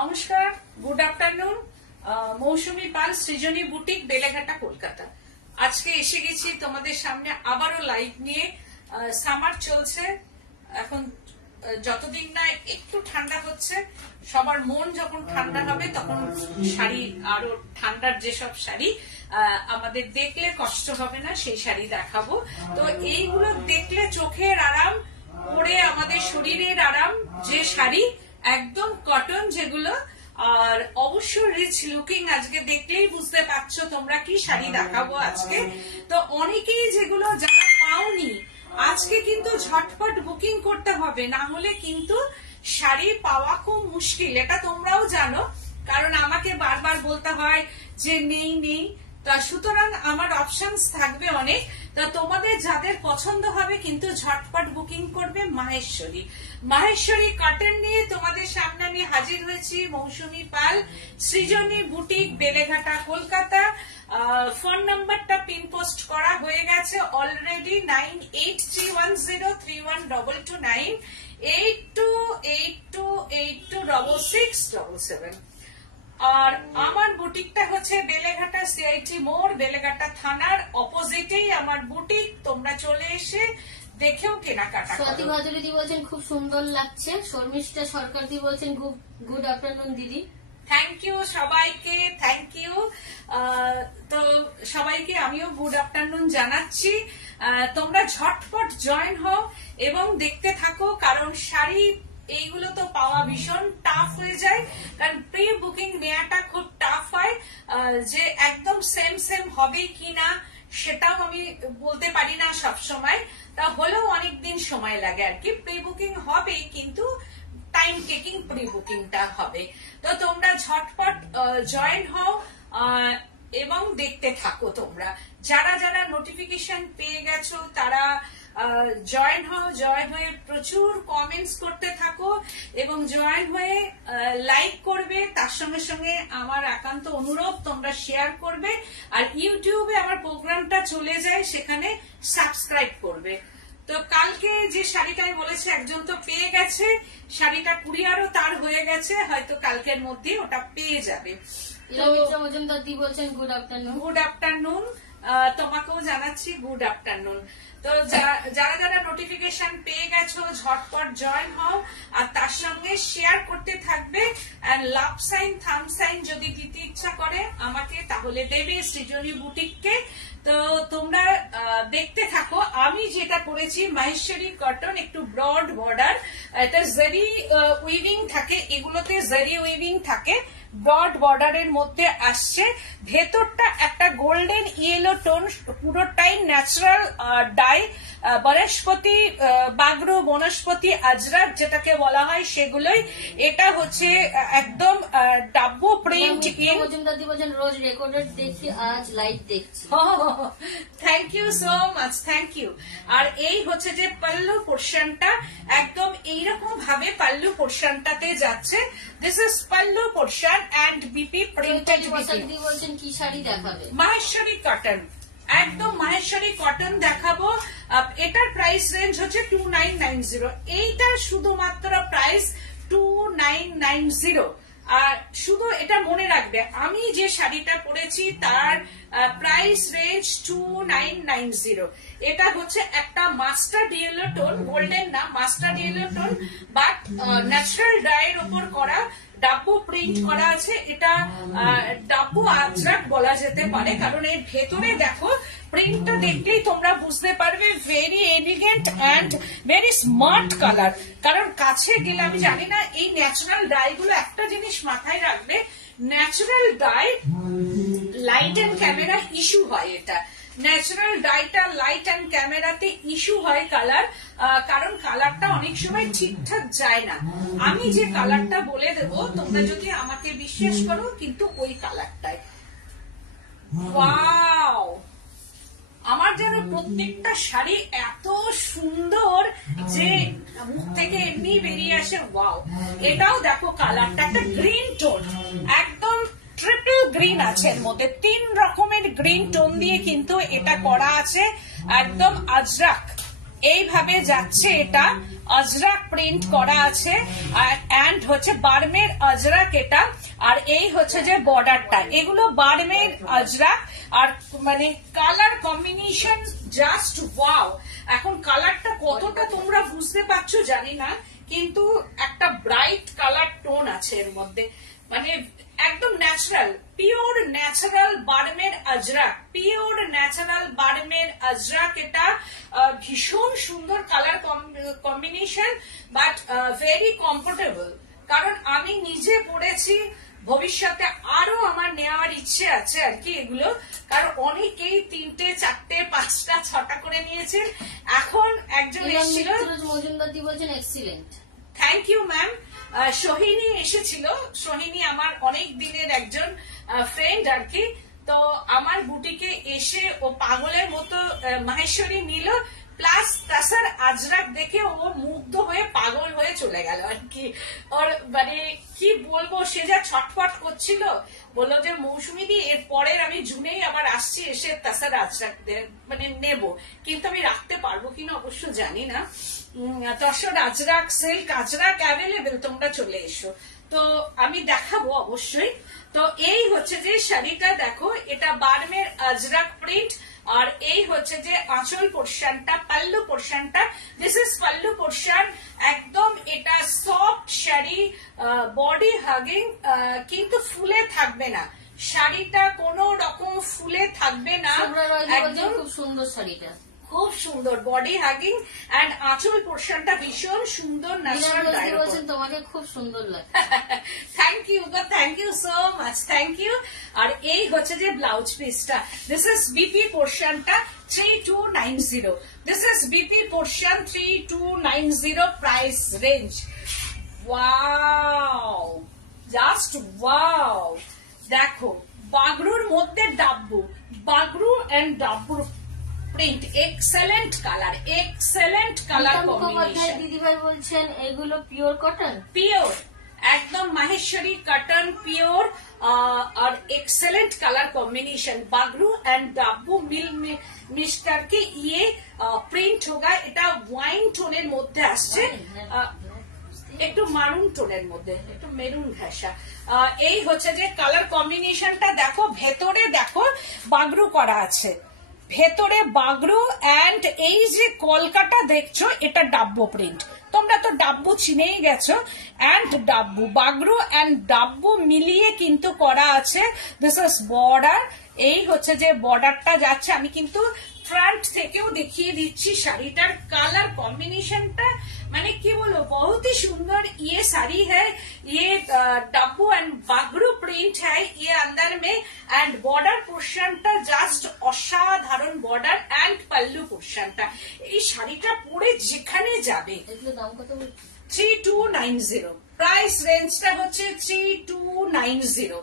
নমস্কার, good afternoon. মৌসুমী পাল, সৃজনী boutique, Beleghata, Kolkata. আজকে এসে গেছি তোমাদের সামনে আবারও লাইভ নিয়ে। সামার চলছে এখন, যতদিন না একটু ঠান্ডা হচ্ছে, সবার মন যখন ঠান্ডা হবে তখন শাড়ি, আরো ঠান্ডার যেসব শাড়ি আমাদের দেখলে কষ্ট হবে না সেই শাড়ি দেখাবো। তো এইগুলো দেখলে চোখের আরাম, পরে আমাদের শরীরের আরাম, যে শাড়ি একদম কটন যেগুলো, আর অবশ্য রিচ লুকিং। আজকে দেখলেই বুঝতে পারছো তোমরা কি শাড়ি দেখাবো আজকে। তো অনেকেই যেগুলো যারা পাওনি, আজকে কিন্তু ঝটপট বুকিং করতে হবে, না হলে কিন্তু শাড়ি পাওয়া খুব মুশকিল। এটা তোমরাও জানো, কারণ আমাকে বারবার বলতে হয় যে নেই নেই। তা সুতরাং আমার অপশনস থাকবে অনেক। তা তোমাদের যাদের পছন্দ হবে কিন্তু ঝটপট বুকিং করবে। মাহেশ্বরী কটন নিয়ে তোমাদের সামনে আমি হাজির হয়েছি। মৌসুমী পাল, সৃজনী বুটিক, বেলেঘাটা, কলকাতা। ফোন নাম্বারটা পিন পোস্ট করা হয়ে গেছে অলরেডি। 9831031229, 8282826677। আর আমার বুটিকটা হচ্ছে বেলেঘাটা সিআইটি মোড়, বেলেঘাটা থানার অপোজিটেই আমার বুটিক। তোমরা চলে এসে দেখেও কেনাকাটা। স্বাতি ভাদুরী দি বলছেন খুব সুন্দর লাগছে। শর্মিষ্ঠা সরকার দি বলছেন গুড আফটারনুন দিদি। থ্যাংক ইউ সবাইকে, থ্যাংক ইউ। তো সবাইকে আমিও গুড আফটারনুন জানাচ্ছি। তোমরা ঝটপট জয়েন হও এবং দেখতে থাকো, কারণ শাড়ি এইগুলো তো পাওয়া ভীষণ টাফ হয়ে যায়, কারণ প্রি বুকিং নেওয়াটা খুব টাফ হয়। যে একদম সেম সেম হবে কিনা সেটাও আমি বলতে পারি না সব সময়, তা হলেও অনেকদিন সময় লাগে আর কি। প্রি বুকিং হবে কিন্তু টাইম টেকিং প্রি বুকিংটা হবে। তো তোমরা ঝটপট জয়েন হও এবং দেখতে থাকো। তোমরা যারা যারা নোটিফিকেশন পেয়ে গেছো তারা জয়েন হও, জয়েন হয়ে প্রচুর কমেন্টস করতে থাকো এবং জয়েন হয়ে লাইক করবে। তার সঙ্গে সঙ্গে আমার একান্ত অনুরোধ তোমরা শেয়ার করবে, আর ইউটিউবে আমার প্রোগ্রামটা চলে যায়, সেখানে সাবস্ক্রাইব করবে। তো কালকে যে শাড়িটা আমি বলেছি একজন তো পেয়ে গেছে, শাড়িটা কুরিয়ারও তার হয়ে গেছে, হয়তো কালকের মধ্যে ওটা পেয়ে যাবে। মজুমদার দি বলছেন গুড আফটারনুন। গুড আফটারনুন, তোমাকেও জানাচ্ছি গুড আফটারনুন। তো যারা যারা নোটিফিকেশন পেয়ে গেছো ঝটপট জয়েন হও, আর তার সঙ্গে শেয়ার করতে থাকবে। আর লাভ সাইন, থাম সাইন যদি দিতে ইচ্ছা করে আমাকে, তাহলে দেবে সৃজনী বুটিককে। তো তোমরা দেখতে থাকো। আমি যেটা করেছি মাহেশ্বরী কটন, একটু ব্রড বর্ডার, এটা জারি উইভিং থাকে, এগুলোতে জারি উইভিং থাকে, ব্রড বর্ডারের মধ্যে আসছে। ভেতরটা একটা গোল্ডেন ইয়েলো টোন, পুরোটাই ন্যাচারাল ডাই, বনস্পতি, বাগরু, বনস্পতি, আজরাক যেটাকে বলা হয় সেগুলোই। এটা হচ্ছে একদম ডাব্বু প্রিন্ট। মজুমদার দি বলছেন রোজ রেকর্ডেড দেখি, আজ লাইভ দেখছি। Thank you so much, thank you. আর এই হচ্ছে যে পাল্লু পোর্শনটা, একদম এইরকম ভাবে পাল্লু পোর্শনটাতে যাচ্ছে। This is pallu portion and BP printed. বলছেন কি শাড়ি দেখাবে? মাহেশ্বরী কটন, একদম মাহেশ্বরী কটন দেখাবো। এটার প্রাইস রেঞ্জ হচ্ছে 2990। এইটার শুধুমাত্র প্রাইস 2990। আর শুধু এটা মনে রাখবে, আমি যে শাড়িটা পরেছি তার প্রাইস রেঞ্জ 2990। এটা হচ্ছে একটা মাস্টার্ড ইয়েলো টোন, গোল্ডেন না, mustard yellow tone, but natural ডাইয়ের উপর করা, ডাব্বু প্রিন্ট করা আছে। এটা ডাব্বু আজরাক বলা যেতে পারে, কারণ এর ভেতরে দেখো প্রিন্টটা দেখলেই তোমরা বুঝতে পারবে। Very elegant and very smart colour. কারণ কাছে গেলে, আমি জানি না, এই ন্যাচারাল ডাই গুলো একটা জিনিস মাথায় রাখবে, natural die light and camera issue হয়। এটা ন্যাচারাল ডাইটা লাইট অ্যান্ড ক্যামেরাতে ইস্যু হয় কালার, কারণ কালারটা অনেক সময় ঠিকঠাক যায় না। আমি যে কালারটা বলে দেব, তোমরা যদি আমাকে বিশ্বাস করো, কিন্তু ওই কালারটাই ওয়াও। আমার যেন প্রত্যেকটা শাড়ি এত সুন্দর যে মুখ থেকে এমনি বেরিয়ে আসে ওয়াও। এটাও দেখো কালারটা একটা গ্রিন টোন, একদম ট্রিপল গ্রিন আছে এর মধ্যে, 3 রকমের গ্রিন টোন দিয়ে কিন্তু এটা করা আছে। একদম আজরাক, এইভাবে যাচ্ছে, এটা আজরাক প্রিন্ট করা আছে এন্ড হচ্ছে বার্মের আজরাক এটা, আর এই হচ্ছে যে বর্ডারটা, এগুলো বার্মের আজরাক। আর মানে কালার কম্বিনেশন জাস্ট ওয়াও। এখন কালারটা কতটা তোমরা বুঝতে পারছো জানি না, কিন্তু একটা ব্রাইট কালার টোন আছে এর মধ্যে, মানে একদম natural, pure natural Barmer Ajrakh, pure natural Barmer Ajrakh. এটা ভীষণ সুন্দর colour combination, but very comfortable. কারণ আমি নিজে পড়েছি, ভবিষ্যতে আরো আমার নেওয়ার ইচ্ছে আছে আর কি এগুলো, কারণ অনেকেই 3টে 4টে 5টা 6টা করে নিয়েছেন। এখন একজন এসেছিল মজুমদারদি বলছেন excellent. Thank you ma'am. Sohini এসেছিল, সোহিনী আমার অনেক দিনের একজন ফ্রেন্ড আর কি। তো আমার বুটিকে এসে ও পাগলের মতো মাহেশ্বরী নিল, প্লাস তাসার আজরাক দেখে ও মুগ্ধ হয়ে পাগল হয়ে চলে গেল আর কি। ওর মানে কি বলবো, সে যা ছটফট করছিল, বললো যে মৌসুমী দি এর পরের আমি জুনেই আবার আসছি, এসে তাসার আজরাক মানে নেব, কিন্তু আমি রাখতে পারবো কিনা অবশ্য জানি না। তসর আজরাক, সিল্ক আজরাক অ্যাভেলেবেল, তোমরা চলে এসো, তো আমি দেখাবো অবশ্যই। তো এই হচ্ছে যে শাড়িটা দেখো, এটা বার্মের আজরাক প্রিন্ট, আর এই হচ্ছে যে আঁচল পোর্শনটা, পাল্লু পোর্শনটা, দিস ইজ পাল্লু পোর্শন। একদম এটা সফট শাড়ি, বডি হাগিং, কিন্তু ফুলে থাকবে না শাড়িটা, কোনো রকম ফুলে থাকবে না, একদম খুব সুন্দর শাড়িটা, খুব সুন্দর বডি হাগিং এন্ড আঁচল পোর্শনটা ভীষণ সুন্দর ন্যাচারাল। তোমাকে খুব সুন্দর লাগে। থ্যাংক ইউ গো, thank you so much, thank you. আর এই হচ্ছে যে ব্লাউজ পিসটা, দিস ইজ বিপি পোর্শনটা 3290, this is BP portion 3290, price range wow, just wow. দেখো বাগরুর মধ্যে ডাব্বু, বাগরু এন্ড ডাব্বুর print, excellent colour, excellent colour combination. দিদিভাই বলছেন এগুলো পিওর কটন, পিওর একদম মাহেশ্বরী কটন পিওর, और excellent colour combination, Bagru and Dabu मिल मिक्स करके ये प्रिंट होगा। এটা ওয়াইন টোনের মধ্যে আসছে, একটু মারুন টোনের মধ্যে, একটু মেরুন ঘাসা। এই হচ্ছে যে কালার কম্বিনেশনটা দেখো, ভেতরে দেখো বাগরু করা আছে, ভেতরে বাগরু এন্ড এই যে কলকাটা দেখছো এটা ডাব্বু প্রিন্ট, তোমরা তো ডাব্বু চিনেই গেছো, এন্ড ডাব্বু বাগরু এন্ড ডাব্বু মিলিয়ে কিন্তু করা আছে। দিস ইজ বর্ডার, এই হচ্ছে যে বর্ডারটা যাচ্ছে। আমি কিন্তু ফ্রন্ট থেকেও দেখিয়ে দিচ্ছি শাড়িটার কালার কম্বিনেশনটা, মানে কি বলবো, बहुत ही सुंदर ये साड़ी है। ये डब्बू एंड बागरू प्रिंट है ये अंदर में, एंड बॉर्डर पोर्शनটা জাস্ট অসাধারণ বর্ডার এন্ড পাল্লু পোর্শনটা। এই শাড়িটা পরে যেখানে যাবে। এগুলো দাম কত? 3290, প্রাইস রেঞ্জটা হচ্ছে 3290।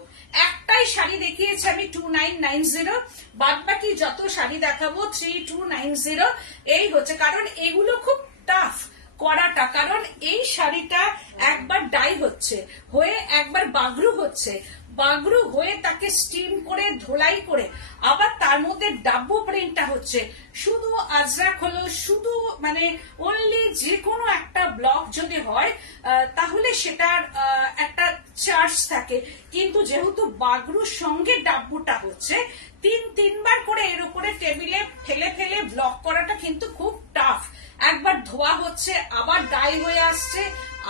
একটাই শাড়ি দেখিয়েছি আমি 2990, বাদ বাকি যত শাড়ি দেখাবো 3290। এই হচ্ছে কারণ এগুলো খুব টাফ করাটা, কারণ এই শাড়িটা একবার ডাই হচ্ছে, হয়ে একবার বাগরু হচ্ছে, বাগরু হয়ে তাকে স্টিম করে ধোলাই করে আবার তার মধ্যে ডাব্বু প্রিন্টটা হচ্ছে। শুধু আজরাক হলো, শুধু মানে অনলি যে কোনো একটা ব্লক যদি হয় তাহলে সেটার একটা চার্জ থাকে, কিন্তু যেহেতু বাগরুর সঙ্গে ডাব্বুটা হচ্ছে, তিনবার করে এর উপরে টেবিলে ফেলে ফেলে ব্লক করাটা কিন্তু খুব টাফ। একবার ধোয়া হচ্ছে, আবার ডাই হয়ে আসছে,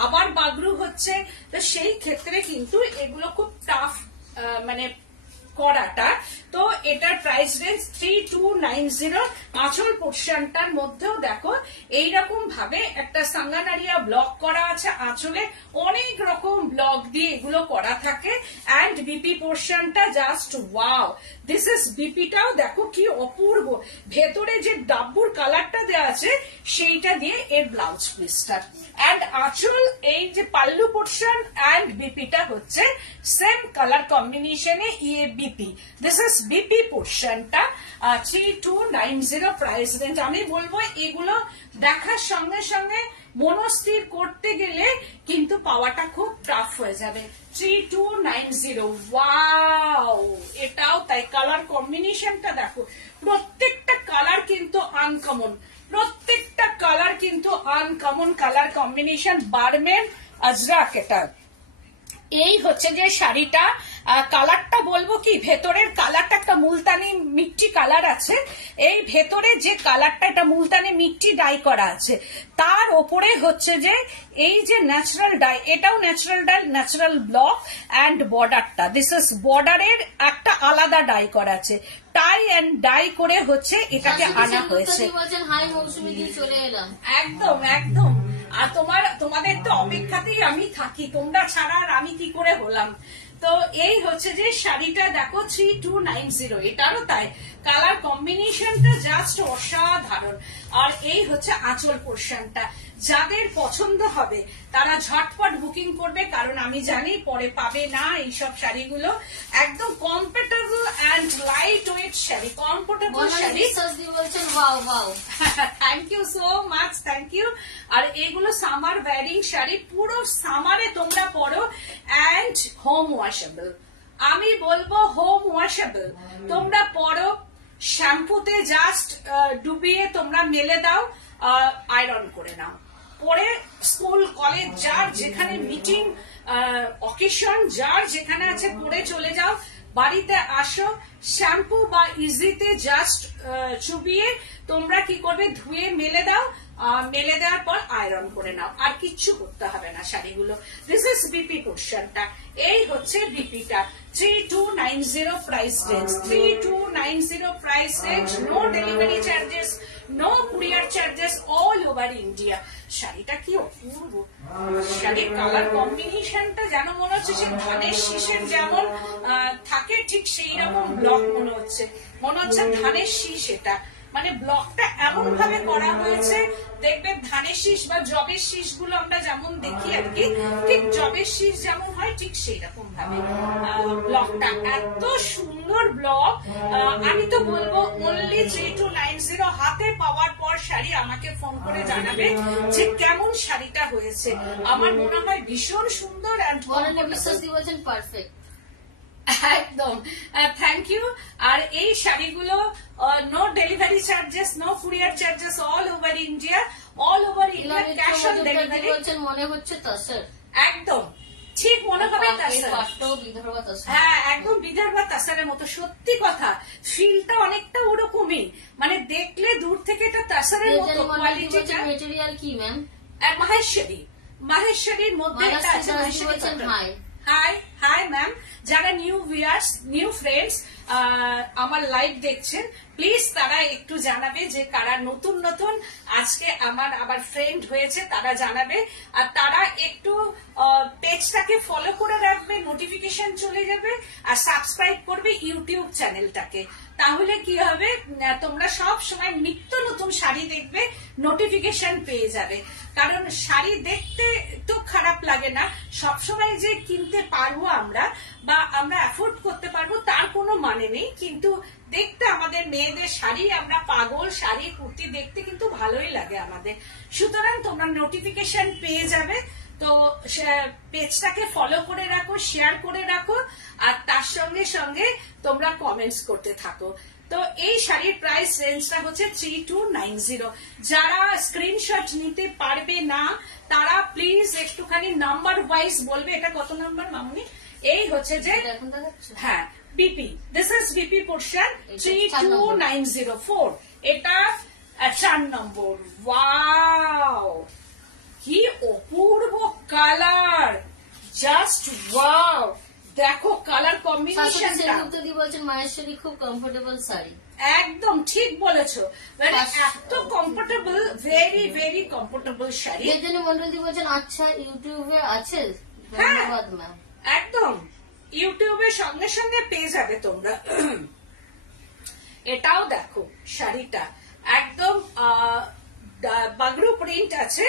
আবার বাগরু হচ্ছে, তো সেই ক্ষেত্রে কিন্তু এগুলো খুব টাফ মানে করাটা। তো এটার প্রাইস রেঞ্জ 3290। আঁচল পোর্শনটার মধ্যেও দেখো এইরকম ভাবে একটা সাঙ্গানারিয়া ব্লক করা আছে, আঁচলে অনেক রকম ব্লক দিয়ে এগুলো করা থাকে। এন্ড বিপি পোর্শনটা জাস্ট ওয়াও, দিস ইজ বিপিটাও দেখো কি অপূর্ব, ভেতরে যে ডাব্বুর কালারটা দেওয়া আছে সেইটা দিয়ে এর ব্লাউজ পিসটা। এন্ড আঁচল এই যে পাল্লু পোর্শন এন্ড বিপিটা হচ্ছে সেম কালার কম্বিনেশনে, ইয়ে বিপি, দিস ইজ বিপি পোর্শনটা 3290 প্রাইস রেঞ্জ। আমি বলবো এগুলো দেখার সঙ্গে সঙ্গে মনস্থির করতে গেলে কিন্তু পাওয়াটা খুব টাফ হয়ে যাবে। 3290, ওয়াও, এটাও তাই। কালার কম্বিনেশনটা দেখো, প্রত্যেকটা কালার কিন্তু আনকমন, প্রত্যেকটা কালার কিন্তু আনকমন কালার কম্বিনেশন, বারমেন আজরাক। এটা এই হচ্ছে যে শাড়িটা, কালারটা বলবো কি, ভেতরের কালারটা একটা মুলতানি মিট্টি কালার আছে। এই ভেতরে যে কালারটা, এটা মুলতানি মিট্টি ডাই করা আছে, তার ওপরে হচ্ছে যে এই যে ন্যাচারাল ডাই, এটাও natural die, natural block and বর্ডারটা, দিস ইজ বর্ডারের একটা আলাদা ডাই করা আছে, টাই অ্যান্ড ডাই করে হচ্ছে এটাকে আনা হয়েছে। হাই মৌসুমি দিয়ে চলে এলাম। একদম একদম। আর তোমাদের তো অপেক্ষাতেই আমি থাকি, তোমরা ছাড়া আর আমি কি করে হলাম। তো এই হচ্ছে যে শাড়িটা দেখো 3290, এটারও তাই কালার কম্বিনেশনটা জাস্ট অসাধারণ। আর এই হচ্ছে আঁচল পোর্শনটা, যাদের পছন্দ হবে তারা ঝটপট বুকিং করবে, কারণ আমি জানি পরে পাবে না এইসব শাড়িগুলো। একদম comfortable and light weight sari, comfortable sari. বলছেন wow wow, thank you so much, thank you. আর এগুলো সামার ওয়্যারিং শাড়ি, পুরো সামারে তোমরা পরো, অ্যান্ড হোম ওয়াশেবল। আমি বলবো হোম ওয়াশেবল, তোমরা পরো, শ্যাম্পুতে জাস্ট ডুবিয়ে তোমরা মেলে দাও, আয়রন করে নাও, পরে স্কুল কলেজ যার যেখানে মিটিং অকেশন যার যেখানে আছে পরে চলে যাও, বাড়িতে আসো, শ্যাম্পু বা ইজিতে জাস্ট চুবিয়ে তোমরা কি করবে, ধুয়ে মেলে দাও, মেলে দেওয়ার পর আয়রন করে নাও, আর কিচ্ছু করতে হবে না শাড়িগুলো। দিস ইজ বিপি পোর্শনটা, এই হচ্ছে বিপিটা। 3290 price range, 3290 price range, no delivery charges, no courier charges, all over India. শাড়িটা কি অপূর্ব, শাড়ির কালার কম্বিনেশনটা যেন মনে হচ্ছে সে ধানের শীষের যেমন থাকে ঠিক সেই রকম ব্লক মনে হচ্ছে ধানের শীষ। এটা মানে ব্লকটা এমন ভাবে করা হয়েছে, দেখবে ধানের শীষ বা জবের শীষ গুলো আমরা যেমন দেখি আর কি, ঠিক জবের শীষ যেমন হয় ঠিক সেই রকম ভাবে ব্লকটা, এত সুন্দর ব্লক। আমি তো বলবো অনলি 3290, হাতে পাওয়ার পর শাড়ি আমাকে ফোন করে জানাবে যে কেমন শাড়িটা হয়েছে। আমার মনে হয় ভীষণ সুন্দর অ্যান্ড বিশ্বাস দিয়ে বলছেন পারফেক্ট। একদম, থ্যাংক ইউ। আর এই শাড়িগুলো no delivery charges, no courier charges, all over India, all over India cash on delivery. মনে হচ্ছে তাসার, একদম ঠিক মনে হবে তাসার, বিদর্ভা তাসার। হ্যাঁ একদম বিদর্ভা তাসারের মতো, সত্যি কথা, ফিলটা অনেকটা ওরকমই, মানে দেখলে দূর থেকে এটা তাসারের মতো কোয়ালিটিটা। মেটেরিয়াল কি ম্যাম? মাহেশ্বরী, মাহেশ্বরীর মধ্যে এটা আছে Maheshwari cotton. High hi ma'am, যারা নিউ ভিউয়ার্স, নিউ ফ্রেন্ডস আমার লাইভ দেখছেন, প্লিজ তারা একটু জানাবে যে কারা নতুন নতুন আজকে আমার আবার ফ্রেন্ড হয়েছে, তারা জানাবে। আর তারা একটু পেজটাকে ফলো করে রাখবে, নোটিফিকেশন চলে যাবে, আর সাবস্ক্রাইব করবে ইউটিউব চ্যানেলটাকে। তাহলে কি হবে, তোমরা সব সময় নিত্য নতুন শাড়ি দেখবে, নোটিফিকেশন পেয়ে যাবে। কারণ শাড়ি দেখতে তো খারাপ লাগে না, সবসময় যে কিনতে পারবো আমরা বা আমরা অ্যাফোর্ড করতে পারবো তার কোনো মানে নেই, কিন্তু দেখতে আমাদের মেয়েদের শাড়ি, আমরা পাগল, শাড়ি কুর্তি দেখতে কিন্তু ভালোই লাগে আমাদের। সুতরাং তোমরা নোটিফিকেশন পেয়ে যাবে, তো পেজটাকে ফলো করে রাখো, শেয়ার করে রাখো, আর তার সঙ্গে সঙ্গে তোমরা কমেন্টস করতে থাকো। তো এই শাড়ির প্রাইস রেঞ্জটা হচ্ছে 3290। যারা স্ক্রিনশট নিতে পারবে না তারা প্লিজ একটুখানি নাম্বার ওয়াইজ বলবে, এটা কত নাম্বার মামুনি? এই হচ্ছে যে হ্যাঁ BP, this is BP portion 32904, এটা 4 নম্বর। ওয়াও কি অপূর্ব কালার, জাস্ট ওয়াও, দেখো কালার কম্বিনেশনটা। বলছেন মাহেশ্বরী খুব কমফোর্টেবল শাড়ি, একদম ঠিক বলেছো, মানে এত comfortable, very very comfortable sari. Bedoni মন্ডলদি বলছেন আচ্ছা ইউটিউবে আছে, ধন্যবাদ ম্যাম। একদম ইউটিউবের সঙ্গে সঙ্গে পেয়ে যাবে তোমরা। এটাও দেখো শাড়িটা একদম বাগরু প্রিন্ট আছে,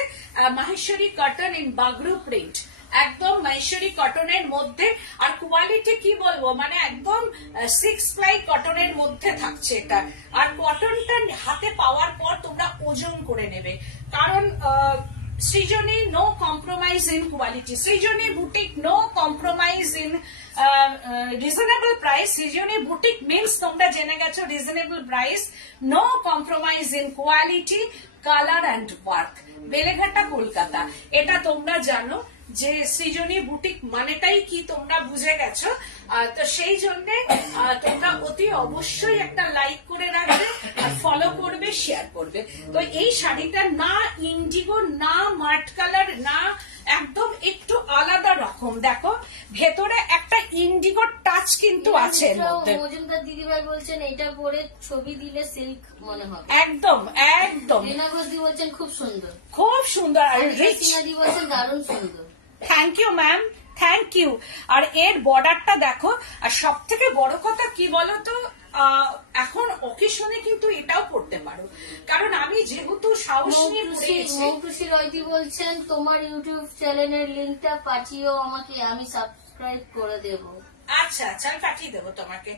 Maheshwari cotton in Bagru print, একদম মাহেশ্বরী কটনের মধ্যে। আর কোয়ালিটি কি বলবো, মানে একদম 6 প্লাই কটনের মধ্যে থাকছে এটা। আর কটনটা হাতে পাওয়ার পর তোমরা ওজন করে নেবে, কারণ Srijani, no compromise in quality. Srijani Boutique, no compromise in reasonable price. Srijani Boutique means তোমরা জেনে গেছো reasonable price, no compromise in quality, color and work. Beleghata Kolkata, এটা তোমরা জানো যে সৃজনী বুটিক মানেটাই কি তোমরা বুঝে গেছো। তো সেই জন্য তোমরা অতি অবশ্যই একটা লাইক করে রাখবে, ফলো করবে, শেয়ার করবে। তো এই শাড়িটা না ইন্ডিগো, না মার্ট কালার, না একদম একটু আলাদা রকম। দেখো ভেতরে একটা ইন্ডিগো টাচ কিন্তু আছে এর মধ্যে। মজুমদার দিদিভাই বলছেন এটা পরে ছবি দিলে সিল্ক মনে হবে। একদম একদম। রিনা ঘোষদি বলছেন খুব সুন্দর, খুব সুন্দর আর রিচ। দি বলছেন দারুণ সুন্দর। Thank you ma'am, thank you. আর এর বর্ডারটা দেখো, আর সব থেকে বড় কথা কি বলতো, এখন অকেশনে কিন্তু এটাও পড়তে পারো, কারণ আমি যেহেতু সাহস নিয়ে পড়ে গেছি। মৌটুসি রয়দি বলছেন তোমার ইউটিউব চ্যানেলের লিঙ্কটা পাঠিও আমাকে, আমি সাবস্ক্রাইব করে দেব। আচ্ছা আচ্ছা, আমি পাঠিয়ে দেবো তোমাকে।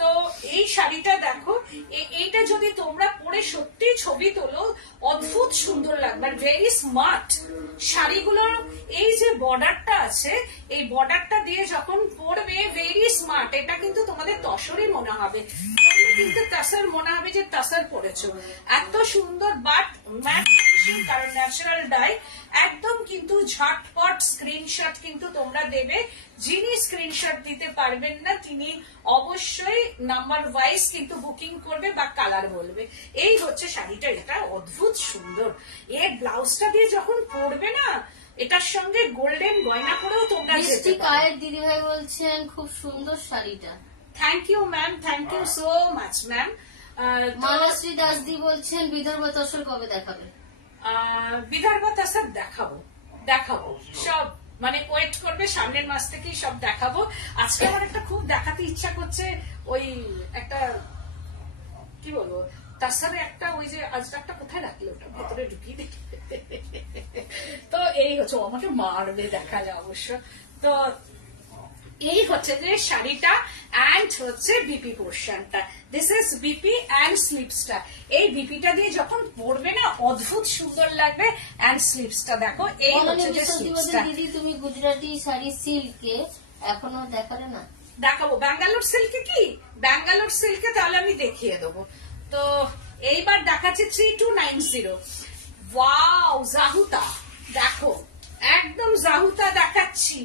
তো এই শাড়িটা দেখো, এইটা যদি তোমরা পরে সত্যি ছবি তোলো অদ্ভুত সুন্দর লাগবে, ভেরি স্মার্ট শাড়িগুলোর। এই যে বর্ডারটা আছে, এই বর্ডারটা দিয়ে যখন পরবে ভেরি স্মার্ট। এটা কিন্তু তোমাদের তসরই মনে হবে, কিন্তু তাসার মনে হবে যে তাসার পরেছো। এত সুন্দর, বাট ম্যাট ফিনিশিং, কারণ ন্যাচারাল ডাই। একদম কিন্তু ঝটপট স্ক্রিনশট কিন্তু তোমরা দেবে। যিনি স্ক্রিনশট দিতে পারবেন না তিনি অবশ্যই নাম্বার ওয়াইজ কিন্তু বুকিং করবে বা কালার বলবে। এই হচ্ছে শাড়িটা, এটা অদ্ভুত সুন্দর। এর ব্লাউজটা দিয়ে যখন পরবে না, এটার সঙ্গে গোল্ডেন গয়না করেও তোমরা যেতে পারো। দিদিভাই বলছেন খুব সুন্দর শাড়িটা। Thank you ma'am, thank you so much ma'am. Malashree দাসদি বলছেন বিদর্ভ তসর কবে দেখাবে? বিদর্ভ তসর দেখাবো, দেখাবো সব, মানে ওয়েট করবে, সামনের মাস থেকেই সব দেখাবো। আজকে আমার একটা খুব দেখাতে ইচ্ছা করছে, ওই একটা কি বলবো, তাছাড়া একটা ওই যে আজরাকটা কোথায় রাখলে ওটা ভেতরে ঢুকিয়ে দেখি। তো এই হচ্ছে, আমাকে মারবে দেখালে অবশ্য। তো এই হচ্ছে যে শাড়িটা, অ্যান্ড হচ্ছে বিপি পোর্শনটা। দিস ইজ বিপি অ্যান্ড স্লিপসটা। এই বিপিটা দিয়ে যখন পরবে না অদ্ভুত সুন্দর লাগবে। অ্যান্ড স্লিপসটা দেখো, এই হচ্ছে যে স্লিপসটা। দিদি তুমি গুজরাটি শাড়ি সিল্কে এখনো দেখালে না? দেখাবো। ব্যাঙ্গালোর সিল্কে, কি ব্যাঙ্গালোর সিল্কে, তাহলে আমি দেখিয়ে দেবো। তো এইবার দেখাচ্ছি 3290। ওয়াও, জাহুতা দেখো, একদম জাহুতা দেখাচ্ছি।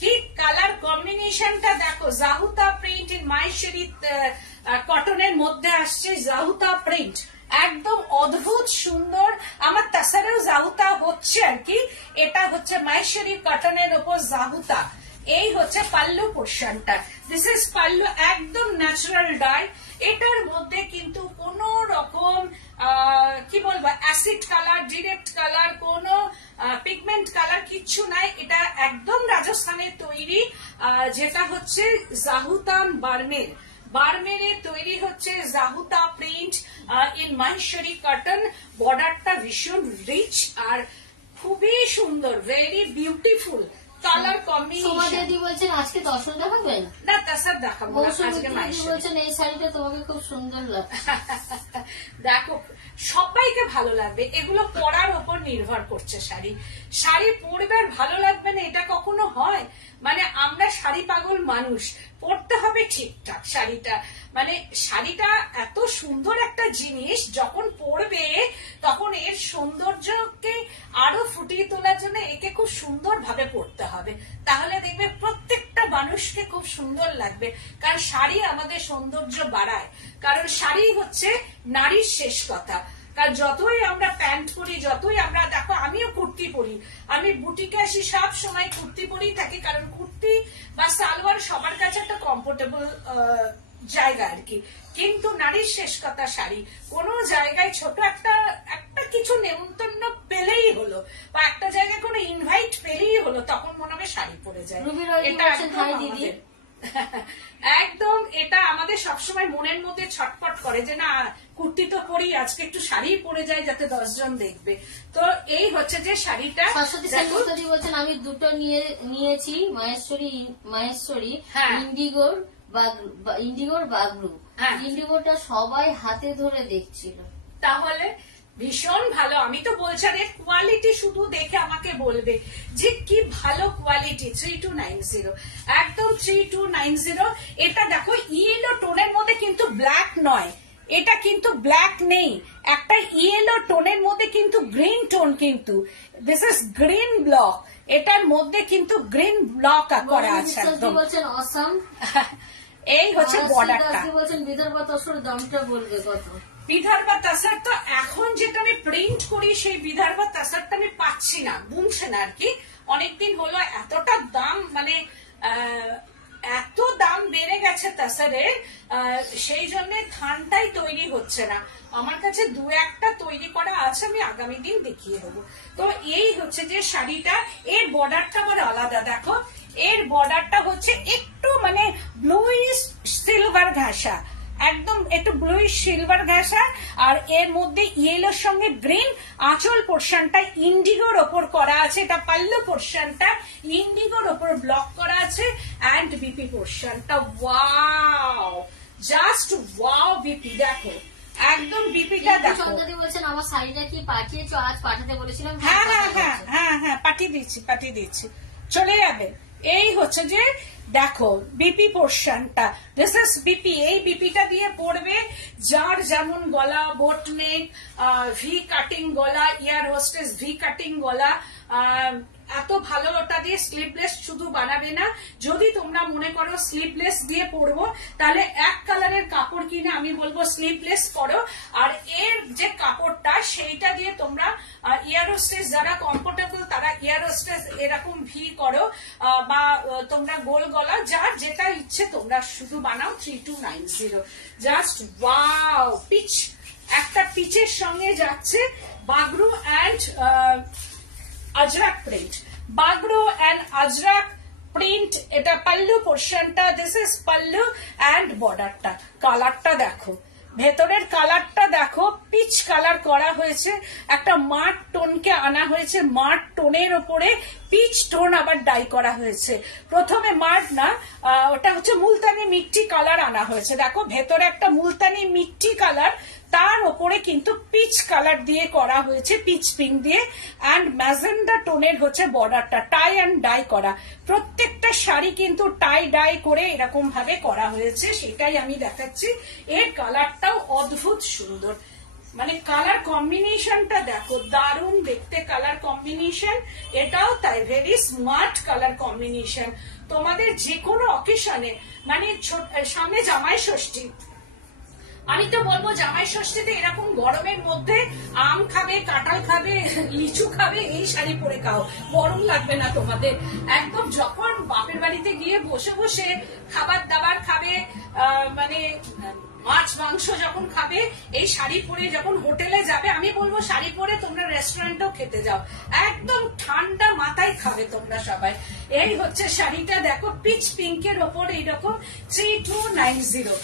কি কালার কম্বিনেশনটা দেখো, জাহুতা প্রিন্ট ইন মাহেশ্বরী কটনের মধ্যে আসছে জাহুতা প্রিন্ট, একদম অদ্ভুত সুন্দর। আমার তাছাড়াও জাহুতা হচ্ছে আর কি, এটা হচ্ছে মাহেশ্বরী কটনের উপর জাহুতা। এই হচ্ছে পাল্লু পোর্শনটা। দিস ইজ পাল্লু, একদম ন্যাচারাল ডাই। এটার মধ্যে কিন্তু কোন রকম কি বলবো অ্যাসিড কালার, ডিরেক্ট কালার, কোন পিগমেন্ট কালার কিচ্ছু নাই। এটা একদম রাজস্থানের তৈরি, যেটা হচ্ছে জাহুতান বার্মের, বার্মেরে তৈরি হচ্ছে Jahuta print in Maheshwari cotton. বর্ডারটা ভীষণ রিচ আর খুবই সুন্দর, ভেরি বিউটিফুল কালার কম্বিনেশন। দিদি বলছেন আজকে তসর দেখাবেন না? তাছাড়া দেখাবো না, আজকে মাহেশ্বরী। বলছেন এই শাড়িটা তোমাকে খুব সুন্দর লাগছে। দেখো সবাইকে ভালো লাগবে, এগুলো পরার ওপর নির্ভর করছে। শাড়ি শাড়ি পরবে আর ভালো লাগবে না, এটা কখনো হয়? মানে আমরা শাড়ি পাগল মানুষ, পরতে হবে ঠিকঠাক শাড়িটা। মানে শাড়িটা এত সুন্দর একটা জিনিস, যখন পরবে তখন এর সৌন্দর্যকে আরো ফুটিয়ে তোলার জন্য একে খুব সুন্দর ভাবে পরতে হবে, তাহলে দেখবে প্রত্যেকটা মানুষকে খুব সুন্দর লাগবে। কারণ শাড়ি আমাদের সৌন্দর্য বাড়ায়, কারণ শাড়ি হচ্ছে নারীর শেষ কথা। কারণ যতই আমরা প্যান্ট পরি, যতই আমরা, দেখো আমিও কুর্তি পরি, আমি বুটিকে আসি সব সময় কুর্তি পরেই থাকি, কারণ কুর্তি বা সালোয়ার সবার কাছে একটা কমফোর্টেবল জায়গা আর কি। কিন্তু নারীর শেষ কথা শাড়ি। কোনো জায়গায় ছোট একটা কিছু নেমন্তন্ন পেলেই হলো, বা একটা জায়গায় কোনো ইনভাইট পেলেই হলো, তখন মনে হবে শাড়ি পরে যায়। এটা একদম এটা আমাদের সবসময় মনের মধ্যে ছটফট করে যে না কুর্তি তো পরি, আজকে একটু শাড়ি পরে যায় যাতে 10 জন দেখবে। তো এই হচ্ছে যে শাড়িটা। সরস্বতী বলছেন আমি দুটো নিয়েছি, মাহেশ্বরী ইন্ডিগোর বাগরু। ইন্ডিগোটা সবাই হাতে ধরে দেখছিল। তাহলে ভীষণ ভালো। আমি তো বলছি, আর এর কোয়ালিটি শুধু দেখে আমাকে বলবে যে কি ভালো কোয়ালিটি। 3290, একদম 3290। এটা দেখো ইয়েলো টোনের মধ্যে কিন্তু ব্ল্যাক নয়, এটা কিন্তু ব্ল্যাক নেই, একটা ইয়েলো টোনের মধ্যে কিন্তু গ্রিন টোন, কিন্তু দিস ইজ গ্রিন ব্লক, এটার মধ্যে কিন্তু গ্রিন ব্লক করা আছে একদম। বলছেন অসাম। এই হচ্ছে বর্ডারটা। বলছেন বিদর্ভ তসর দামটা বলবে কত? বিদর্ভ তসর তো এখন যেটা আমি প্রিন্ট করি সেই বিদর্ভ তসরটা আমি পাচ্ছি না, বুঝছে না আর কি। অনেকদিন হলো, এতটা দাম, মানে এত দাম বেড়ে গেছে তসরের, সেই জন্য থানটাই তৈরি হচ্ছে না। আমার কাছে দু একটা তৈরি করা আছে, আমি আগামী দিন দেখিয়ে দেবো। তো এই হচ্ছে যে শাড়িটা, এর বর্ডারটা আবার আলাদা। দেখো এর বর্ডারটা হচ্ছে একটু মানে ব্লুইশ সিলভার ঘাসা, একদম একটু ব্লুইশ সিলভার ঘাসা, আর এর মধ্যে ইয়েলোর সঙ্গে গ্রিন। আঁচল পোর্শনটা ইন্ডিগোর ওপর করা আছে, এটা পাল্লু পোর্শনটা ইন্ডিগোর ওপর ব্লক করা আছে, অ্যান্ড বিপি পোর্শনটা ওয়াও, জাস্ট ওয়াও বিপি। দেখো একদম বিপিটা দেখো। চন্দ্রদি বলছেন আমার শাড়িটা কি পাঠিয়েছো? আজ পাঠাতে বলেছিলাম। হ্যাঁ হ্যাঁ হ্যাঁ হ্যাঁ হ্যাঁ, পাঠিয়ে দিচ্ছি, চলে যাবে। এই হচ্ছে যে দেখো বিপি পোর্শনটা, দিস ইজ বিপি। এই বিপিটা দিয়ে পড়বে যার যেমন গলা, বোট নেক, ভি কাটিং গলা, ইয়ার হোস্টেস ভি কাটিং গলা, এত ভালো। ওটা দিয়ে স্লিভলেস শুধু বানাবে না, যদি তোমরা মনে করো স্লিভলেস দিয়ে পরবো তাহলে এক কালারের কাপড় কিনে আমি বলবো স্লিভলেস করো, আর এর যে কাপড়টা সেইটা দিয়ে তোমরা ইয়ার হোস্টেস যারা কমফোর্টেবল তারা ইয়ার হোস্টেস এরকম ভি করো, বা তোমরা গোল গলা, যার যেটা ইচ্ছে তোমরা শুধু বানাও। 3290, জাস্ট ওয়াও। পিচ, একটা পিচের সঙ্গে যাচ্ছে Bagru and Ajrakh print, Bagru and Ajrakh print. এটা পাল্লু পোর্শনটা, দিস ইজ পাল্লু অ্যান্ড বর্ডারটা। কালারটা দেখো, ভেতরের কালারটা দেখো, পিচ কালার করা হয়েছে, একটা মাঠ টোনকে আনা হয়েছে, মাঠ টোনের ওপরে পিচ টোন আবার ডাই করা হয়েছে। প্রথমে মাঠ না, ওটা হচ্ছে মুলতানি মিট্টি কালার আনা হয়েছে। দেখো ভেতরে একটা মুলতানি মিট্টি কালার, তার ওপরে কিন্তু পিচ কালার দিয়ে করা হয়েছে, পিচ পিঙ্ক দিয়ে, অ্যান্ড ম্যাজেন্ডা টোনের হচ্ছে বর্ডারটা, টাই অ্যান্ড ডাই করা। প্রত্যেকটা শাড়ি কিন্তু টাই ডাই করে এরকম ভাবে করা হয়েছে, সেটাই আমি দেখাচ্ছি। এর কালারটাও অদ্ভুত সুন্দর, মানে কালার কম্বিনেশনটা দেখো, দারুণ দেখতে কালার কম্বিনেশন। এটাও তাই, ভেরি স্মার্ট কালার কম্বিনেশন। তোমাদের যে কোনো অকেশনে, মানে সামনে জামাই ষষ্ঠী, আমি তো বলবো জামাই ষষ্ঠীতে এরকম গরমের মধ্যে আম খাবে, কাঁঠাল খাবে, লিচু খাবে, এই শাড়ি পরে খাও, গরম লাগবে না তোমাদের একদম। যখন বাপের বাড়িতে গিয়ে বসে বসে খাবার দাবার খাবে, মানে মাছ মাংস যখন খাবে, এই শাড়ি পরে যখন হোটেলে যাবে, আমি বলবো শাড়ি পরে তোমরা রেস্টুরেন্টেও খেতে যাও, একদম ঠান্ডা মাথায় খাবে তোমরা সবাই। এই হচ্ছে শাড়িটা দেখো, পিচ পিঙ্কের ওপর এইরকম 3290,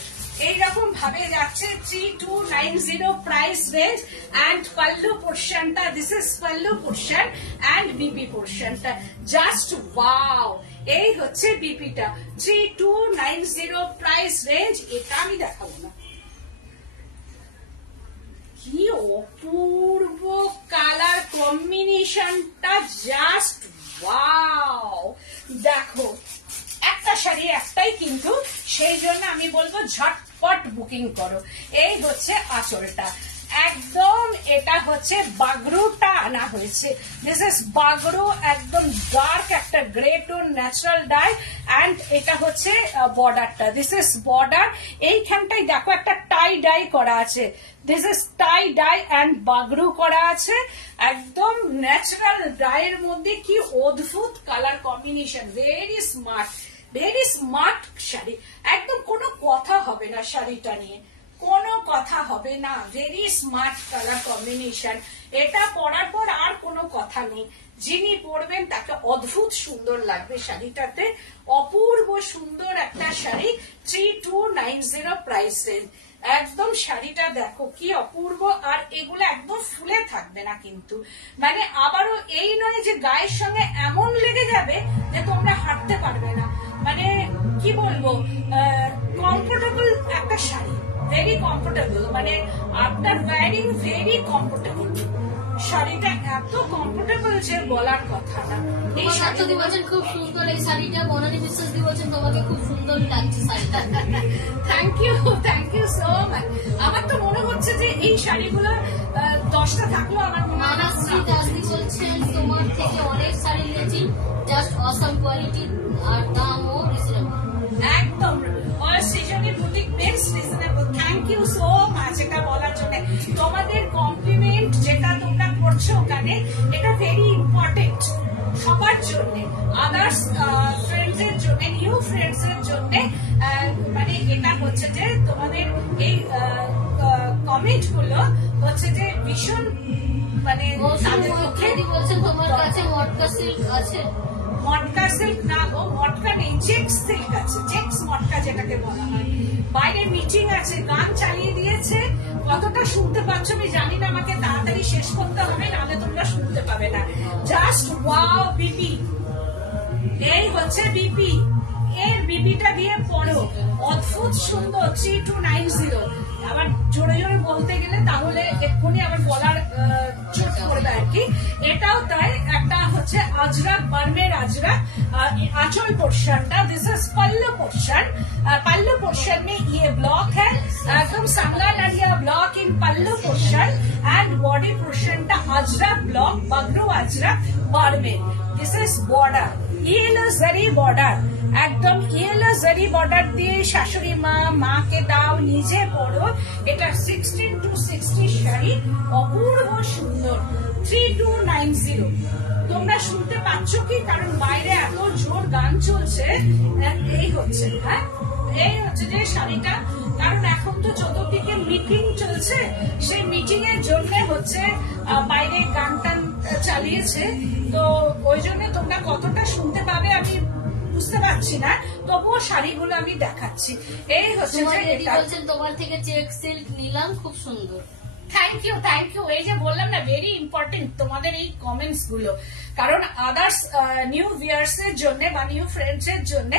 এইরকম ভাবে যাচ্ছে 3290 প্রাইস রেঞ্জ। অ্যান্ড পাল্লু পোর্শনটা, this is pallu portion and BP পোর্শনটা, জাস্ট ওয়াও। এই হচ্ছে বিপিটা, 3290 প্রাইস রেঞ্জ। এটা আমি দেখাবো না, কি অপূর্ব কালার কম্বিনেশনটা, জাস্ট ওয়াও। দেখো একটা শাড়ি একটাই কিন্তু, সেই জন্য আমি বলবো ঝটপট বুকিং করো। এই হচ্ছে আঁচলটা, একদম এটা হচ্ছে বাগরুটা আনা হয়েছে, দিস ইজ বাগরু, একদম ডার্ক একটা grey tone natural die. And এটা হচ্ছে বর্ডারটা, দিস ইজ বর্ডার। এইখানটাই দেখো একটা টাই ডাই করা আছে, this is tie dye and Bagru করা আছে, একদম ন্যাচারাল ডাইয়ের মধ্যে। কি অদ্ভুত colour combination, very smart, very smart sari, একদম কোনো কথা হবে না শাড়িটা নিয়ে, কোনো কথা হবে না, ভেরি স্মার্ট কালার কম্বিনেশন। এটা পরার পর আর কোনো কথা নেই, যিনি পরবেন তাকে অদ্ভুত সুন্দর লাগবে শাড়িটাতে, অপূর্ব সুন্দর একটা শাড়ি, 3290 প্রাইস রেঞ্জ। একদম শাড়িটা দেখো কি অপূর্ব, আর এগুলো একদম ফুলে থাকবে না কিন্তু, মানে আবারও এই নয় যে গায়ের সঙ্গে এমন লেগে যাবে যে তোমরা হাঁটতে পারবে না, মানে কি বলবো, কমফোর্টেবল একটা শাড়ি, ভেরি কমফোর্টেবল, মানে আফটার ওয়ারিং ভেরি কমফোর্টেবল। শাড়িটা এত কমফোর্টেবল যে বলার কথা না। এই শাড়িটা বলছেন খুব সুন্দর, এই শাড়িটা বনানী বিশ্বাস দি বলছেন তোমাকে খুব সুন্দর লাগছে শাড়িটা। Thank you so much. আমার তো মনে হচ্ছে যে এই শাড়িগুলো 10টা থাকলেও আমার মনে হয় মানাশ্রী দাসদি বলছেন তোমার থেকে অনেক শাড়ি নিয়েছি, জাস্ট অসাম কোয়ালিটি আর দামও রিজনেবল। একদম Srijani boutique best reasonable. Thank you so much এটা বলার জন্য। তোমাদের কমপ্লিমেন্ট যেটা তোমরা করছো ওখানে, এটা ভেরি ইম্পর্টেন্ট সবার জন্য, আদার্স ফ্রেন্ডস এর জন্য, নিউ ফ্রেন্ডস এর জন্য। মানে এটা হচ্ছে যে তোমাদের এই কমেন্ট গুলো হচ্ছে যে ভীষণ, মানে তাদের পক্ষে। বলছেন তোমার কাছে মটকা সিল্ক আছে? মটকা সিল্ক না গো, মটকা নেই, চেক্স সিল্ক আছে, চেক্স মটকা যেটাকে বলা হয়। বাইরে মিটিং আছে, গান চালিয়ে দিয়েছে, কতটা শুনতে পাচ্ছ আমি জানি না, আমাকে তাড়াতাড়ি শেষ করতে হবে, নাহলে তোমরা শুনতে পাবে না। জাস্ট ওয়াও বিপি, এই হচ্ছে বিপি, এর বিপিটা দিয়ে পড়ো, অদ্ভুত সুন্দর। 3290। আবার জোরে জোরে বলতে গেলে তাহলে এক্ষুনি আমার বলার চোট পড়বে আর কি। এটাও তাই, একটা হচ্ছে আজরাক, বার্মের আজরাক आंचल पोर्शन का। This is pallu portion. Pallu portion में ये ब्लॉक है एकदम संगा नडिया block in pallu portion and body portion का Ajrakh block, Bagru Ajrakh Barmer. This is border, yellow zari border, একদম ইয়েলো জারি বর্ডার দিয়ে শাশুড়ি মাকে দাও, নিজে পড়ো। এটা 16 to 60 শাড়ি, অপূর্ব সুন্দর। 3290। তোমরা শুনতে পাচ্ছ কি? কারণ বাইরে এত জোর গান চলছে। এই হচ্ছে, হ্যাঁ এই হচ্ছে যে শাড়িটা, কারণ এখন তো চতুর্দিকে মিটিং চলছে, সেই মিটিং এর জন্য হচ্ছে বাইরে গান টান চালিয়েছে, তো ওই জন্য তোমরা কতটা শুনতে পাবে আমি বুঝতে পারছি না, তবুও শাড়িগুলো আমি দেখাচ্ছি। এই হচ্ছে তোমার থেকে চেক সিল্ক নিলাম, খুব সুন্দর। Thank you. এই যে বললাম না, ভেরি ইম্পর্টেন্ট তোমাদের এই কমেন্টস গুলো, কারণ আদার্স নিউ ভিউয়ার্স এর জন্য বা নিউ ফ্রেন্ডস এর জন্য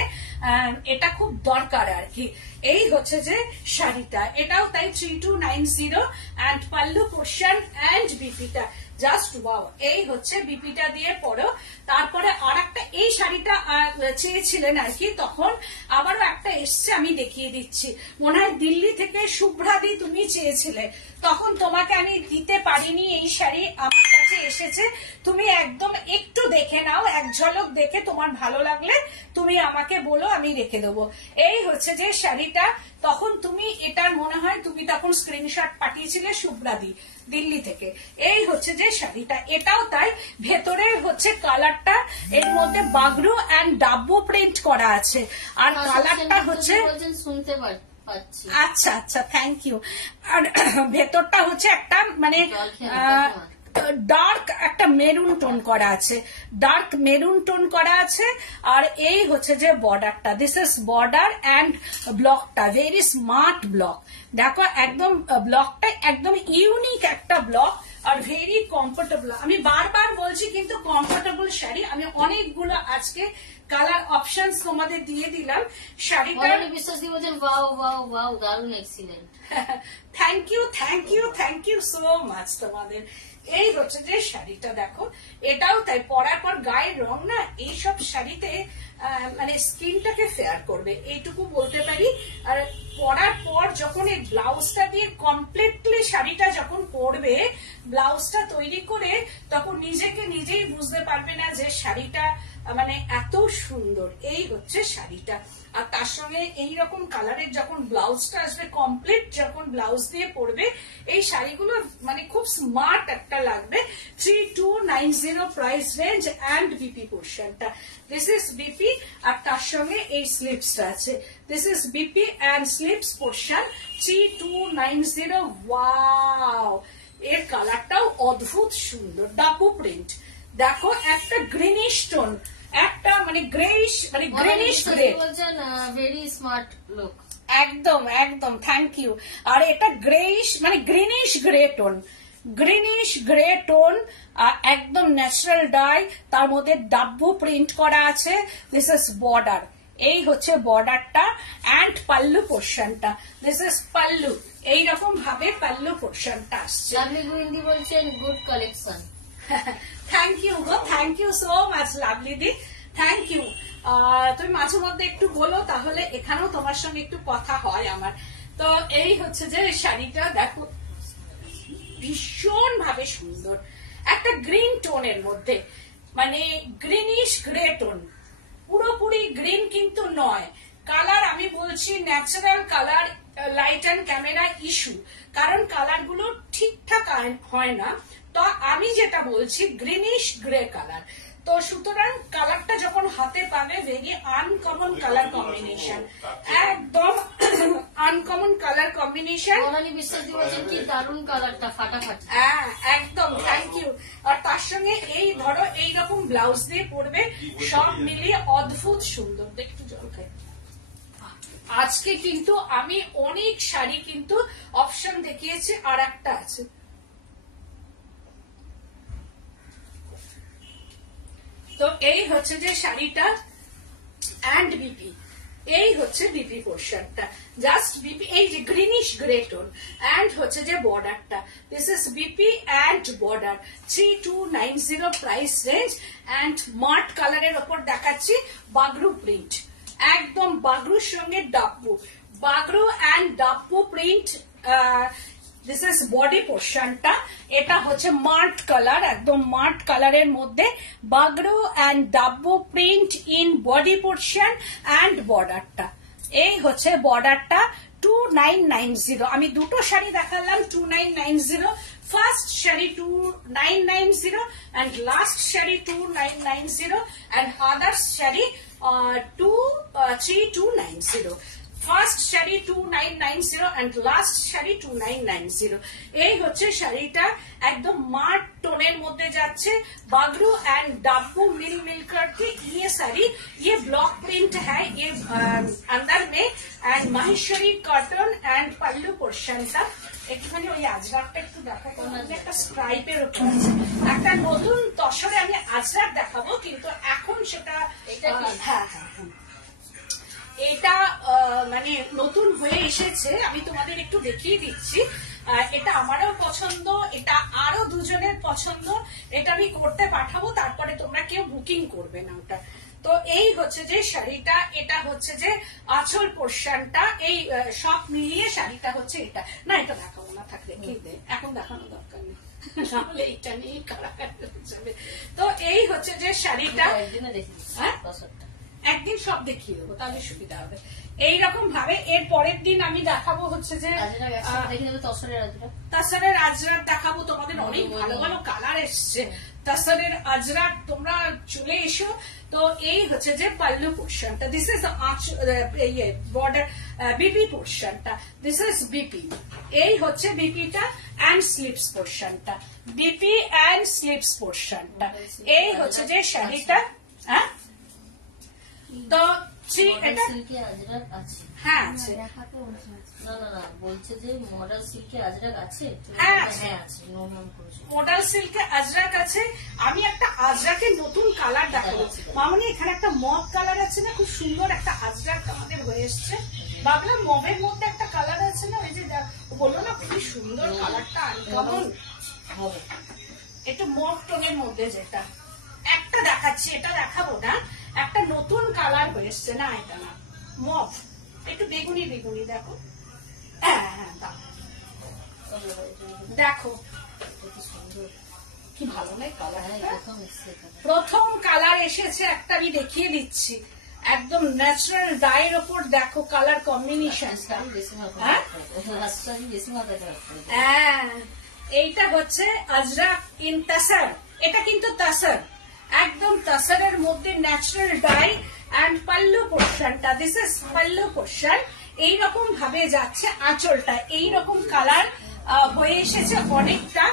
এটা খুব দরকার আর কি। এই হচ্ছে যে শাড়িটা, এটাও তাই 3290 এন্ড পাল্লু পোর্শন এন্ড বিপিটা জাস্ট ওয়াও। এই হচ্ছে বিপিটা দিয়ে পড়ো। তারপরে আর একটা, এই শাড়িটা চেয়েছিলেন আর কি, তখন আবারও একটা এসছে, আমি দেখিয়ে দিচ্ছি। মনে হয় দিল্লি থেকে শুভ্রাদি তুমি চেয়েছিলে, তখন তোমাকে আমি দিতে পারিনি। এই শাড়ি আমার কাছে এসেছে, তুমি একদম একটু দেখে নাও, এক ঝলক দেখে তোমার ভালো লাগলে তুমি আমাকে বলো, আমি রেখে দেবো। এই হচ্ছে যে শাড়িটা, তখন তুমি এটার মনে হয় তুমি তখন স্ক্রিনশট পাঠিয়েছিলে শুভ্রাদি দিল্লি থেকে। এই হচ্ছে যে শাড়িটা, এটাও তাই। ভেতরে হচ্ছে কালারটা, এর মধ্যে বাগরু এন্ড ডাব্বু প্রিন্ট করা আছে, আর কালারটা হচ্ছে শুনতে পাচ্ছি। আচ্ছা থ্যাংক ইউ। আর ভেতরটা হচ্ছে একটা মানে ডার্ক একটা মেরুন টোন করা আছে, ডার্ক মেরুন টোন করা আছে। আর এই হচ্ছে যে বর্ডারটা, দিস ইজ বর্ডার এন্ড ব্লকটা ভেরি স্মার্ট ব্লক। দেখো একদম ব্লকটা একদম ইউনিক একটা ব্লক, আর ভেরি কমফোর্টেবল। আমি বারবার বলছি কিন্তু কমফোর্টেবল শাড়ি। আমি অনেকগুলো আজকে কালার অপশনস তোমাদের দিয়ে দিলাম। শাড়িটা বিশ্বাস দিয়ে বলছেন ওয়াও ওয়াও ওয়াও, দারুণ excellent. Thank you so much তোমাদের। এই হচ্ছে যে শাড়িটা, দেখো এটাও তাই, পরার পর গায়ের রং না এইসব শাড়িতে মানে স্কিনটাকে ফেয়ার করবে, এইটুকু বলতে পারি। আর পরার পর যখন এই ব্লাউজটা দিয়ে কমপ্লিটলি শাড়িটা যখন পরবে, ব্লাউজটা তৈরি করে, তখন নিজেকে নিজেই বুঝতে পারবে না যে শাড়িটা মানে এত সুন্দর। এই হচ্ছে শাড়িটা, আর তার সঙ্গে এইরকম কালারের যখন ব্লাউজটা আসবে, কমপ্লিট যখন ব্লাউজ দিয়ে পরবে, এই শাড়িগুলো মানে খুব স্মার্ট একটা লাগবে। 3290 প্রাইস রেঞ্জ এন্ড বিপি পোর্শনটা, দিস ইজ বিপি, আর তার সঙ্গে এই স্লিপসটা আছে। This is BP and slips portion 3290। Wow, এর কালারটাও অদ্ভুত সুন্দর, ডাব্বু প্রিন্ট। দেখো একটা গ্রিনিশ টোন, একটা মানে গ্রেইশ, মানে greenish grey, very smart look. একদম থ্যাংক ইউ। আর এটা গ্রেইশ মানে greenish grey tone, greenish grey tone, একদম ন্যাচারাল ডাই, তার মধ্যে ডাব্বু প্রিন্ট করা আছে। দিস ইজ বর্ডার, এই হচ্ছে বর্ডারটা অ্যান্ড পাল্লু পোর্শনটা। This is pallu. এইরকম ভাবে পাল্লু পোর্শনটা আসছে। লাভলি গোয়েন্দি বলছেন গুড কালেকশন। থ্যাংক ইউ গো, thank you so much lovely দি, থ্যাংক ইউ। তুমি মাঝে মধ্যে একটু বলো, তাহলে এখানেও তোমার সঙ্গে একটু কথা হয় আমার। তো এই হচ্ছে যে শাড়িটা দেখো, ভীষণ ভাবে সুন্দর, একটা গ্রিন টোনের মধ্যে, মানে গ্রিনিশ গ্রে টোন, পুরোপুরি গ্রিন কিন্তু নয়। কালার আমি বলছি natural colour, light and camera issue, কারণ কালার গুলো ঠিকঠাক হয় না। তো আমি যেটা বলছি গ্রিনিশ গ্রে কালার। তো সুতরাং কালারটা যখন হাতে পাবে, ভেরি আনকমন কালার কম্বিনেশন, একদম আনকমন কালার কম্বিনেশন। সোনালী বিশ্বাস দি বলছেন কি দারুণ কালারটা, ফাটাফাটি। হ্যাঁ একদম, থ্যাংক ইউ। আর তার সঙ্গে এই ধরো এইরকম ব্লাউজ দিয়ে পরবে, সব মিলিয়ে অদ্ভুত সুন্দর। একটু জল খাই। আজকে কিন্তু আমি অনেক শাড়ি কিন্তু অপশন দেখিয়েছি, আর একটা আছে। তো এই হচ্ছে যে শাড়িটা অ্যান্ড বিপি, এই হচ্ছে বিপি পোর্শনটা, জাস্ট বিপি, এই যে গ্রিনিশ গ্রে টোন, অ্যান্ড হচ্ছে যে বর্ডারটা। This is BP and border, 3290 price range, and মার্ট কালারের ওপর দেখাচ্ছি বাগরু প্রিন্ট, একদম বাগরুর সঙ্গে Dabu, Bagru and Dabu print. This is body পোর্শনটা, এটা হচ্ছে মার্ট কালার, একদম মার্ট কালারের মধ্যে Bagru and Dabu print in body portion and বর্ডারটা। এই হচ্ছে বর্ডারটা 2990। আমি দুটো শাড়ি দেখালাম 2990, first sari 2990 and last sari 2990 and others sari 3290। First sari 2990 and last sari 2990। এই হচ্ছে শাড়িটা, একদম মার্ট টোনের মধ্যে যাচ্ছে, बागरू एंड डाब्बू मिल मिलकर के ये साड़ी, ये ब्लॉक प्रिंट है, ये अंदर में एंड माहेश्वरी कॉटन एंड पल्लू पोर्शनটা একটুখানি ওই আজরাকটা একটু দেখাবো, একটা স্ট্রাইপের উপর আছে, একটা নতুন তসরে আমি আজরাক দেখাবো, কিন্তু এখন সেটা হ্যাঁ হ্যাঁ হ্যাঁ এটা মানে নতুন হয়ে এসেছে, আমি তোমাদের একটু দেখিয়ে দিচ্ছি। এটা আমারও পছন্দ, এটা আরো দুজনের পছন্দ, এটা আমি করতে পাঠাবো, তারপরে তোমরা কেউ বুকিং করবে না ওটা। তো এই হচ্ছে যে শাড়িটা, এটা হচ্ছে যে আঁচল পোর্শনটা, এই সব মিলিয়ে শাড়িটা হচ্ছে এটা। না এটা দেখাবো না, থাক রেখেই দে, এখন দেখানো দরকার নেই, তাহলে এটা নিয়ে কারাকারি হয়ে যাবে। তো এই হচ্ছে যে শাড়িটা, হ্যাঁ একদিন সব দেখিয়ে দেবো, তাহলে সুবিধা হবে। এইরকম ভাবে এর পরের দিন আমি দেখাবো হচ্ছে যে তাসারের আজরাক দেখাবো, তোমাদের অনেক ভালো ভালো কালার এসছে তাসারের আজরাক, তোমরা চলে এসো। তো এই হচ্ছে যে পাল্লু পোর্শনটা, দিস ইজ বর্ডার বিপি পোর্শনটা, দিস ইজ বিপি, এই হচ্ছে বিপিটা অ্যান্ড স্লিপস পোর্শনটা, বিপি অ্যান্ড স্লিপস পোর্শনটা। এই হচ্ছে যে শাড়িটা, হ্যাঁ তো এটা হ্যাঁ আছে, না না না বলছে যে মডেল সিল্কে আজরাক আছে, হ্যাঁ আছে মডেল সিল্কে আজরাক আছে। আমি একটা আজরাকের নতুন কালার দেখাবো মামনি, এখানে একটা মব কালার আছে না, খুব সুন্দর একটা আজরাক আমাদের হয়ে এসছে। ভাবলাম মবের মধ্যে একটা কালার আছে না, ওই যে বললো না খুবই সুন্দর কালারটা, আনকমন একটু মব টোনের মধ্যে, যেটা একটা দেখাচ্ছি, এটা দেখাবো না, একটা নতুন কালার হয়ে এসছে, না এটা না মব, একটু বেগুনি বেগুনি, দেখো হ্যাঁ হ্যাঁ দেখো কি ভালো লাগে কালার, প্রথম কালার এসেছে একটা, আমি দেখিয়ে দিচ্ছি, একদম ন্যাচারাল ডাইয়ের ওপর দেখো কালার কম্বিনেশন। হ্যাঁ এইটা হচ্ছে আজরাক ইন তাসার, এটা কিন্তু তাসার, একদম তাসারের মধ্যে ন্যাচারাল ডাই অ্যান্ড পাল্লু পোর্শনটা, দিস ইজ পাল্লু পোর্শন। এইরকম ভাবে যাচ্ছে আঁচলটা, এইরকম কালার হয়ে এসেছে অনেকটা,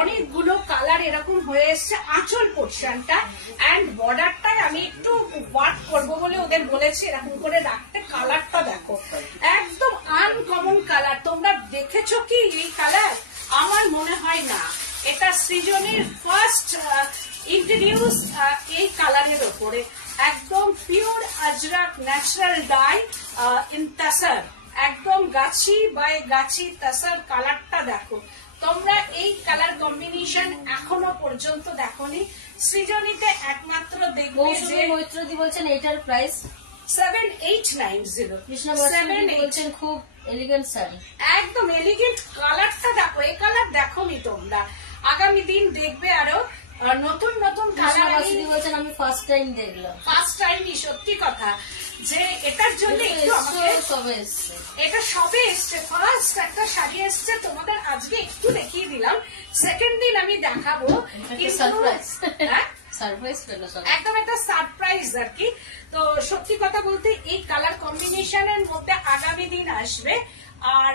অনেকগুলো কালার এরকম হয়ে এসছে আঁচল পোর্শনটা, অ্যান্ড বর্ডারটায় আমি একটু ওয়ার্ক করবো বলে ওদের বলেছি এরকম করে রাখতে। কালারটা দেখো একদম আনকমন কালার, তোমরা দেখেছো কি এই কালার? আমার মনে হয় না, এটা সৃজনীর ফার্স্ট ইন্ট্রোডিউস এই কালারের ওপরে, একদম pure Ajrakh natural dye in tussar, একদম গাছি বাই গাছি তাসার। কালারটা দেখো তোমরা, এই কালার কম্বিনেশন এখনো পর্যন্ত দেখোনি। সৃজনীতে একমাত্র দেখবে যে মৈত্রদি বলছেন এটার প্রাইস 7890। কৃষ্ণ বলছেন খুব এলিগেন্ট শাড়ি, একদম এলিগেন্ট। কালারটা দেখো, এই কালার দেখোনি তোমরা, আগামী দিন দেখবে আরো নতুন নতুন কালার। বলছেন আমি ফার্স্ট টাইম দেখলাম, ফার্স্ট টাইমই, সত্যি কথা যে এটার জন্য একটু আমাকে এটা সবে এসছে, ফার্স্ট একটা শাড়ি এসছে তোমাদের আজকে একটু দেখিয়ে দিলাম, সেকেন্ড দিন আমি দেখাবো। একদম একটা সারপ্রাইজ আর কি। তো সত্যি কথা বলতে এই কালার কম্বিনেশনের মধ্যে আগামী দিন আসবে। আর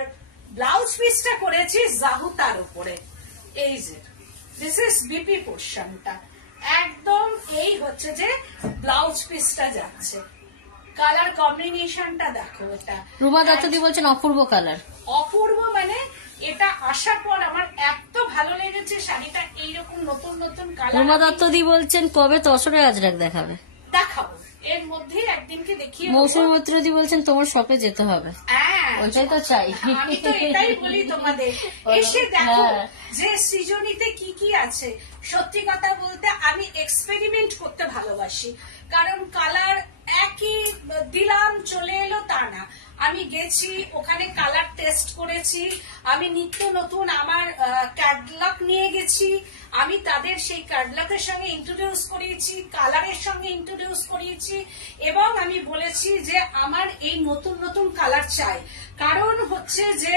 ব্লাউজ পিসটা করেছি জাহুতার উপরে, এই যে দিস ইজ বিপি পোর্শনটা, একদম এই হচ্ছে যে ব্লাউজ পিসটা যাচ্ছে। কালার কম্বিনেশনটা দেখো, এটা রুমা দত্তদি বলছেন অপূর্ব কালার। অপূর্ব মানে এটা আসার পর আমার এত ভালো লেগেছে শাড়িটা, এইরকম নতুন নতুন কালার। রুমা দত্তদি বলছেন কবে তসরে আজরাক দেখাবে? দেখাবো, এর মধ্যে একদিনকে দেখিয়ে। মৌসুমী মৈত্রদি বলছেন তোমার শপে যেতে হবে। ওইটাই তো চাই, আমি তো এটাই বলি তোমাদের, এসে দেখো যে সৃজনীতে কি কি আছে। সত্যি কথা বলতে আমি এক্সপেরিমেন্ট করতে ভালোবাসি, কারণ কালার একই দিলাম চলে এলো তা না। আমি গেছি ওখানে কালার টেস্ট করেছি, আমি নিত্য নতুন আমার ক্যাটলগ নিয়ে গেছি, আমি তাদের সেই ক্যাটলগের সঙ্গে ইন্ট্রোডিউস করিয়েছি, কালারের সঙ্গে ইন্ট্রোডিউস করিয়েছি, এবং আমি বলেছি যে আমার এই নতুন নতুন কালার চাই। কারণ হচ্ছে যে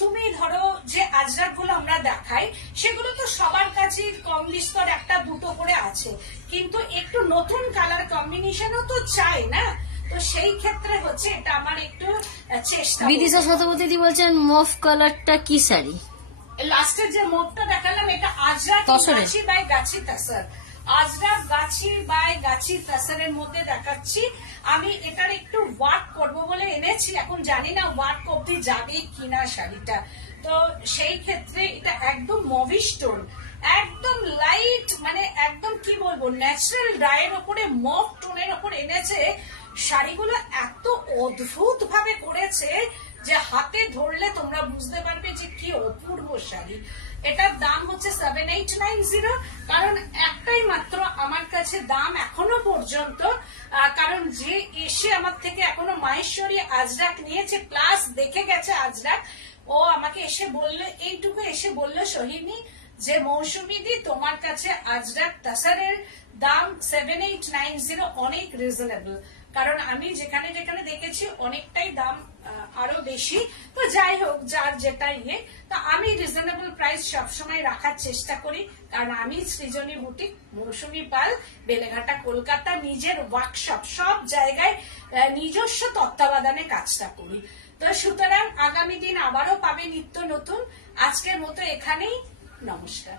তুমি ধরো যে আজরাক গুলো আমরা দেখাই সেগুলো তো সবার কাছে কম বিস্তর একটা দুটো করে আছে, কিন্তু একটু নতুন কালার কম্বিনেশনও তো চাই না। তো সেই ক্ষেত্রে হচ্ছে এটা আমার একটু চেষ্টা। বিদিশা শতপথী বলছেন মফ কালারটা কি শাড়ি? লাস্টের যে মোটটা দেখালাম এটা আজরাক গাছি by Gachhi তাসার, Ajrak Gachhi by গাছি তাসারের মধ্যে দেখাচ্ছি। আমি এটার একটু ওয়ার্ক করব বলে এনেছি, এখন জানি না ওয়ার্ক অব্দি যাবে কিনা শাড়িটা। তো সেই ক্ষেত্রে এটা একদম মভিশ টোন, একদম লাইট, মানে একদম কি বলবো ন্যাচারাল ডায়ের ওপরে মভ টোনের ওপর এনেছে। শাড়িগুলো এত অদ্ভুত ভাবে করেছে যে হাতে ধরলে তোমরা বুঝতে পারবে যে কি অপূর্ব শাড়ি। এটার দাম হচ্ছে 7890, কারণ একটাই মাত্র আমার কাছে দাম এখনো পর্যন্ত। কারণ যে এসে আমার থেকে এখনো মাহেশ্বরী আজরাক নিয়েছে প্লাস দেখে গেছে আজরাক, ও আমাকে এসে বললো, এইটুকু এসে বললো সোহিনী যে মৌসুমীদি তোমার কাছে আজরাক তাসারের দাম 7890 অনেক রিজনেবল। কারণ আমি যেখানে যেখানে দেখেছি অনেকটাই দাম আরো বেশি। তো যাই হোক, যার যেটা ইয়ে, তো আমি রিজনেবল প্রাইস সবসময় রাখার চেষ্টা করি, কারণ আমি সৃজনী বুটিক, মৌসুমী পাল, বেলেঘাটা, কলকাতা, নিজের ওয়ার্কশপ, সব জায়গায় নিজস্ব তত্ত্বাবধানে কাজটা করি। তো সুতরাং আগামী দিন আবারও পাবে নিত্য নতুন। আজকের মতো এখানেই, নমস্কার।